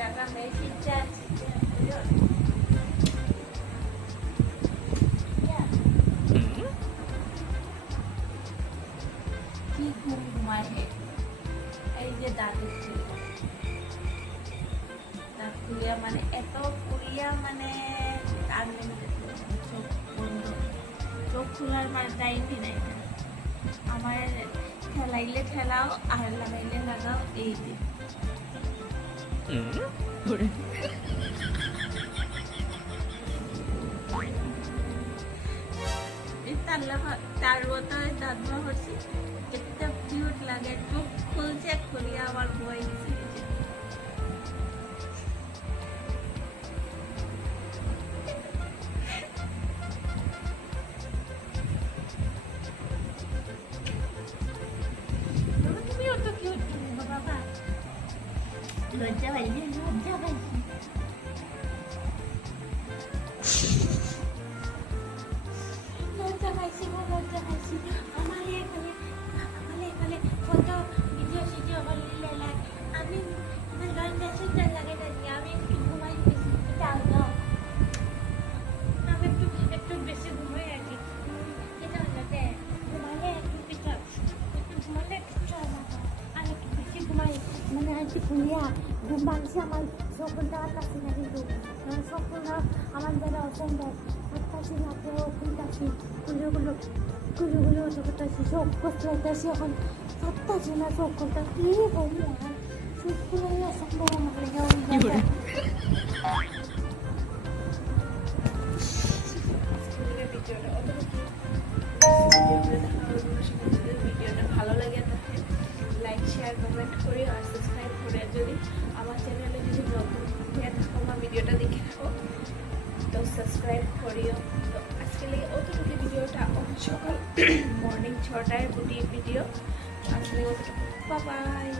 টাকা machine charge কি ঘুম ঘুমায় এই যে দাঁতের দাঁত খুলিয়া মানে এত পুরিয়া মানে চোখ বন্ধ চোখ খোলার মানে টাইমই নাই আমার ঠেলাইলে ঠেলাও আর লাগাইলে লাগাও এই যে তার মতো দাঁত হচ্ছে একটা কিউট লাগে চোখ খুলছে খুলিয়ে আমার ভয় দিচ্ছে তুমিও তো কিউট বাবা লজ্জা পাইছি আমার এখানে ফটো ভিডিও সিডিও করলে লাগে আমি লজ্জা সুন্দর লাগে আমি একটু ঘুমাই বেশি আমি একটু বেশি ঘুমাই আর কি এটা হচ্ছে ঘুমালে একটু ঘুমালে একটু আর একটু বেশি ঘুমাই মানে আর কি ঘুমিয়া ঘুম ভাঙছে আমার সকলটা কাছে না কিন্তু সকলটা আমার দ্বারা অসম্ভব হাঁটতাছি না কেউ খুলতাছি কুলুগুলো করতেছি সব কষ্ট লাগতেছি এখন হাঁটতাছি না সকলটা কি বলি আর সবগুলো অসম্ভব আমার লেগে ভিডিওটা ভালো লাগে তাহলে লাইক শেয়ার কমেন্ট করি আর সাবস্ক্রাইব করে যদি আমার চ্যানেলে যদি নতুন হয়ে থাকো আমার ভিডিওটা দেখে থাকো তো সাবস্ক্রাইব করিও তো আজকে লেগে অতটুকু ভিডিওটা সকাল মর্নিং 6টায় ভিডিও আজকে বাই।